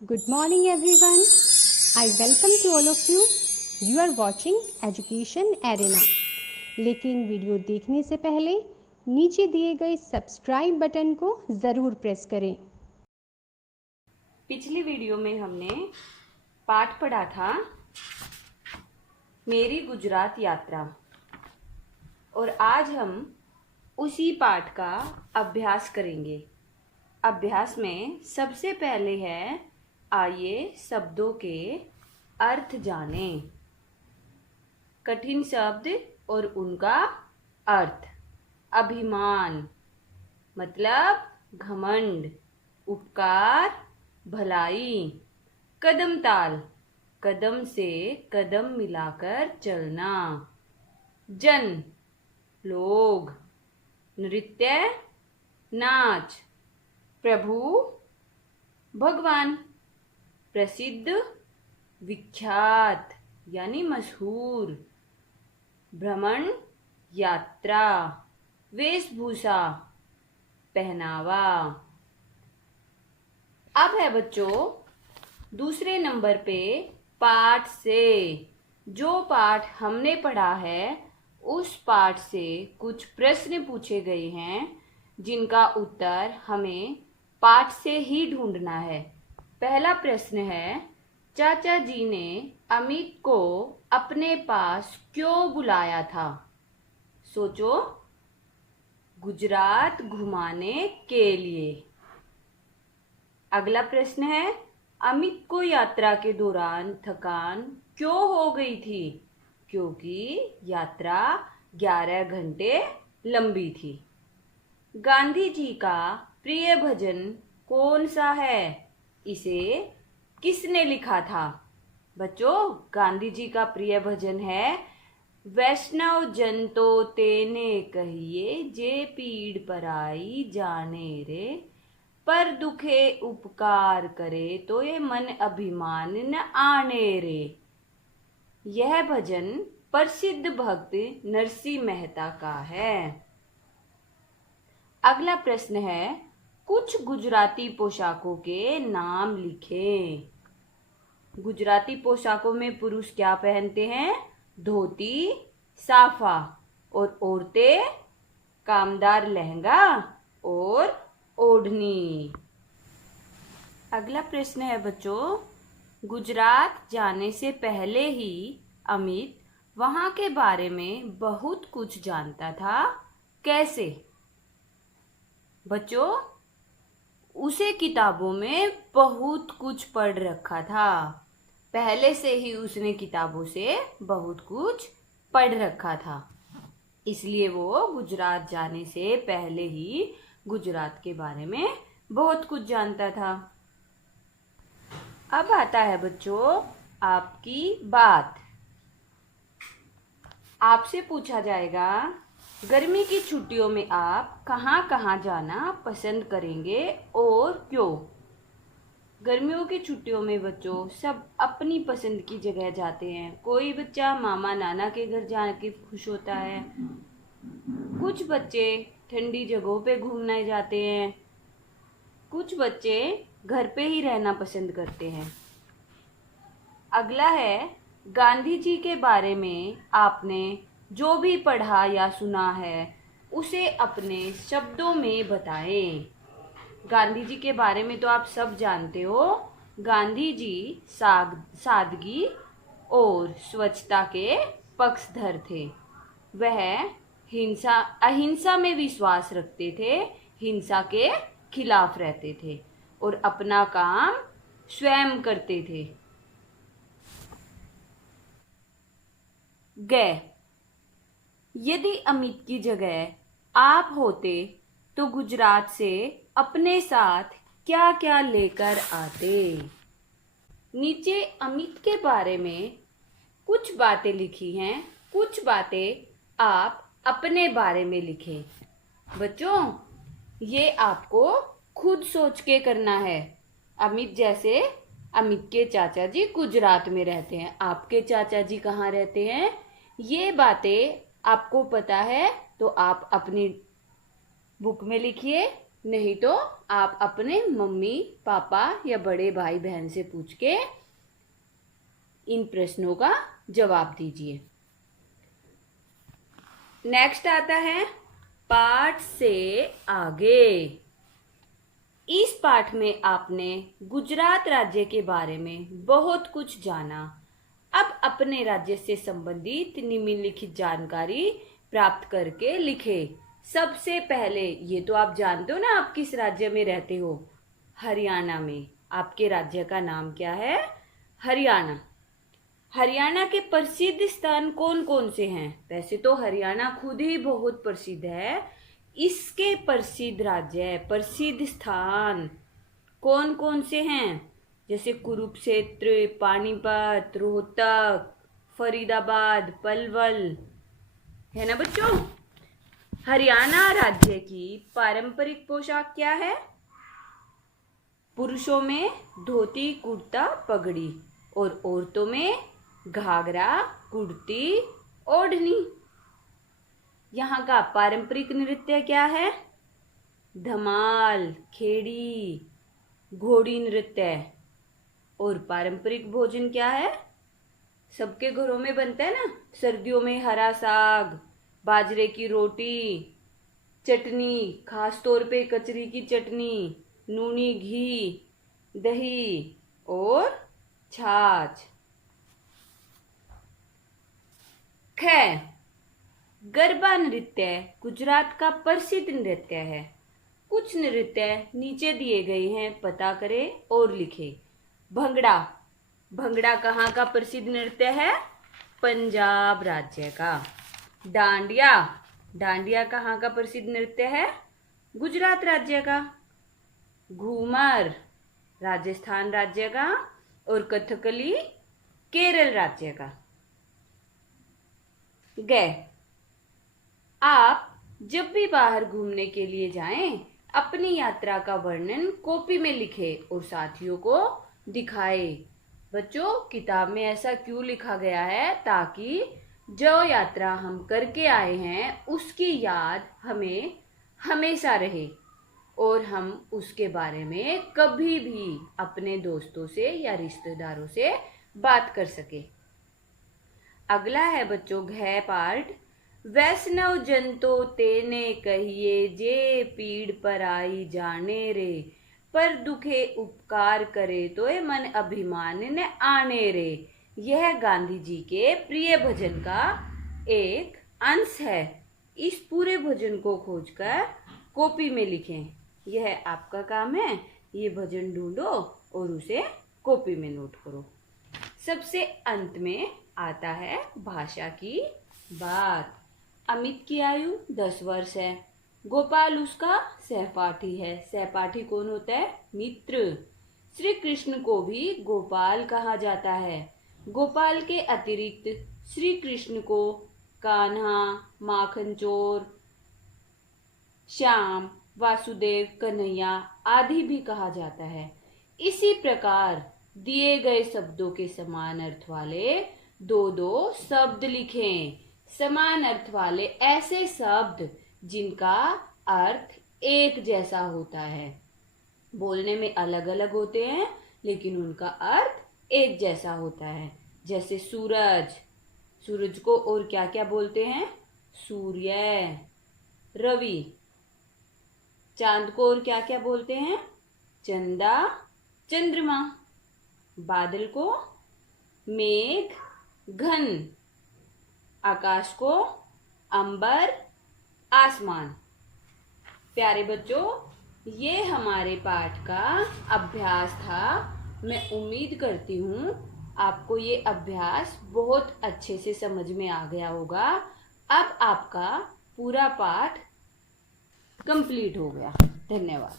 Good morning everyone. I welcome to all of you. You are watching Education Arena. लेकिन video देखने से पहले नीचे दिए गए सब्सक्राइब बटन को ज़रूर प्रेस करें। पिछली वीडियो में हमने पाठ पढ़ा था मेरी गुजरात यात्रा और आज हम उसी पाठ का अभ्यास करेंगे। अभ्यास में सबसे पहले है आइए शब्दों के अर्थ जानें। कठिन शब्द और उनका अर्थ। अभिमान मतलब घमंड, उपकार भलाई। कदम ताल कदम से कदम मिलाकर चलना। जन लोग। नृत्य नाच। प्रभु भगवान। प्रसिद्ध विख्यात यानी मशहूर। भ्रमण यात्रा। वेशभूषा पहनावा। अब है बच्चों दूसरे नंबर पे पाठ से। जो पाठ हमने पढ़ा है उस पाठ से कुछ प्रश्न पूछे गए हैं जिनका उत्तर हमें पाठ से ही ढूंढना है। पहला प्रश्न है चाचा जी ने अमित को अपने पास क्यों बुलाया था? सोचो। गुजरात घुमाने के लिए। अगला प्रश्न है अमित को यात्रा के दौरान थकान क्यों हो गई थी? क्योंकि यात्रा 11 घंटे लंबी थी। गांधी जी का प्रिय भजन कौन सा है? इसे किसने लिखा था? बच्चों गांधी जी का प्रिय भजन है वैष्णव जन तो तेने कहिए जे पीड़ पराई जाने रे पर दुखे उपकार करे तो ये मन अभिमान न आने रे। यह भजन प्रसिद्ध भक्त नरसिंह मेहता का है। अगला प्रश्न है कुछ गुजराती पोशाकों के नाम लिखें। गुजराती पोशाकों में पुरुष क्या पहनते हैं? धोती साफा और औरतें कामदार लहंगा और ओढ़नी। अगला प्रश्न है बच्चों गुजरात जाने से पहले ही अमित वहां के बारे में बहुत कुछ जानता था। कैसे? बच्चों उसे किताबों में बहुत कुछ पढ़ रखा था। पहले से ही उसने किताबों से बहुत कुछ पढ़ रखा था, इसलिए वो गुजरात जाने से पहले ही गुजरात के बारे में बहुत कुछ जानता था। अब आता है बच्चों आपकी बात। आपसे पूछा जाएगा गर्मी की छुट्टियों में आप कहाँ कहाँ जाना पसंद करेंगे और क्यों? गर्मियों की छुट्टियों में बच्चों सब अपनी पसंद की जगह जाते हैं। कोई बच्चा मामा नाना के घर जाके खुश होता है, कुछ बच्चे ठंडी जगहों पे घूमने जाते हैं, कुछ बच्चे घर पे ही रहना पसंद करते हैं। अगला है गांधी जी के बारे में आपने जो भी पढ़ा या सुना है उसे अपने शब्दों में बताएं। गांधी जी के बारे में तो आप सब जानते हो। गांधी जी सादगी और स्वच्छता के पक्षधर थे। वह अहिंसा में विश्वास रखते थे, हिंसा के खिलाफ रहते थे और अपना काम स्वयं करते थे। गए यदि अमित की जगह आप होते तो गुजरात से अपने साथ क्या क्या लेकर आते? नीचे अमित के बारे में कुछ बातें लिखी हैं, कुछ बातें आप अपने बारे में लिखें। बच्चों ये आपको खुद सोच के करना है। अमित जैसे अमित के चाचा जी गुजरात में रहते हैं, आपके चाचा जी कहाँ रहते हैं? ये बातें आपको पता है तो आप अपनी बुक में लिखिए नहीं तो आप अपने मम्मी पापा या बड़े भाई बहन से पूछ के इन प्रश्नों का जवाब दीजिए। नेक्स्ट आता है पाठ से आगे। इस पाठ में आपने गुजरात राज्य के बारे में बहुत कुछ जाना। अब अपने राज्य से संबंधित निम्नलिखित जानकारी प्राप्त करके लिखे। सबसे पहले, ये तो आप जानते हो ना आप किस राज्य में रहते हो, हरियाणा में। आपके राज्य का नाम क्या है? हरियाणा। हरियाणा के प्रसिद्ध स्थान कौन कौन से हैं? वैसे तो हरियाणा खुद ही बहुत प्रसिद्ध है, इसके प्रसिद्ध राज्य, प्रसिद्ध स्थान कौन कौन से हैं? जैसे कुरुक्षेत्र, पानीपत, रोहतक, फरीदाबाद, पलवल, है ना बच्चों। हरियाणा राज्य की पारंपरिक पोशाक क्या है? पुरुषों में धोती कुर्ता पगड़ी और औरतों में घाघरा कुर्ती ओढ़नी। यहाँ का पारंपरिक नृत्य क्या है? धमाल, खेड़ी, घोड़ी नृत्य। और पारंपरिक भोजन क्या है? सबके घरों में बनता है ना, सर्दियों में हरा साग, बाजरे की रोटी, चटनी, खास तौर पे कचरी की चटनी, नूनी घी, दही और छाछ। ख, गरबा नृत्य गुजरात का प्रसिद्ध नृत्य है। कुछ नृत्य नीचे दिए गए हैं, पता करें और लिखें। भंगड़ा, भंगड़ा कहाँ का प्रसिद्ध नृत्य है? पंजाब राज्य का। डांडिया, डांडिया कहाँ का प्रसिद्ध नृत्य है? गुजरात राज्य का। घूमर राजस्थान राज्य का और कथकली केरल राज्य का। गए, आप जब भी बाहर घूमने के लिए जाएं, अपनी यात्रा का वर्णन कॉपी में लिखें और साथियों को दिखाएं। बच्चों, किताब में ऐसा क्यों लिखा गया है? ताकि जो यात्रा हम करके आए हैं उसकी याद हमें हमेशा रहे और हम उसके बारे में कभी भी अपने दोस्तों से या रिश्तेदारों से बात कर सके। अगला है बच्चों घ पार्ट। वैष्णव जन तो तेने कहिए, जे पीड़ पर आई जाने रे, पर दुखे उपकार करे तो ये मन अभिमान ने आने रे। यह गांधी जी के प्रिय भजन का एक अंश है। इस पूरे भजन को खोजकर कॉपी में लिखें। यह आपका काम है। ये भजन ढूंढो और उसे कॉपी में नोट करो। सबसे अंत में आता है भाषा की बात। अमित की आयु 10 वर्ष है। गोपाल उसका सहपाठी है। सहपाठी कौन होता है? मित्र। श्री कृष्ण को भी गोपाल कहा जाता है। गोपाल के अतिरिक्त श्री कृष्ण को कान्हा, माखन चोर, श्याम, वासुदेव, कन्हैया आदि भी कहा जाता है। इसी प्रकार दिए गए शब्दों के समान अर्थ वाले दो दो शब्द लिखें। समान अर्थ वाले ऐसे शब्द जिनका अर्थ एक जैसा होता है। बोलने में अलग अलग होते हैं लेकिन उनका अर्थ एक जैसा होता है। जैसे सूरज, सूरज को और क्या क्या बोलते हैं? सूर्य। रवि, चांद को और क्या क्या बोलते हैं? चंदा, चंद्रमा। बादल को मेघ, घन। आकाश को अंबर, आसमान। प्यारे बच्चों, ये हमारे पाठ का अभ्यास था। मैं उम्मीद करती हूँ आपको ये अभ्यास बहुत अच्छे से समझ में आ गया होगा। अब आपका पूरा पाठ कंप्लीट हो गया। धन्यवाद।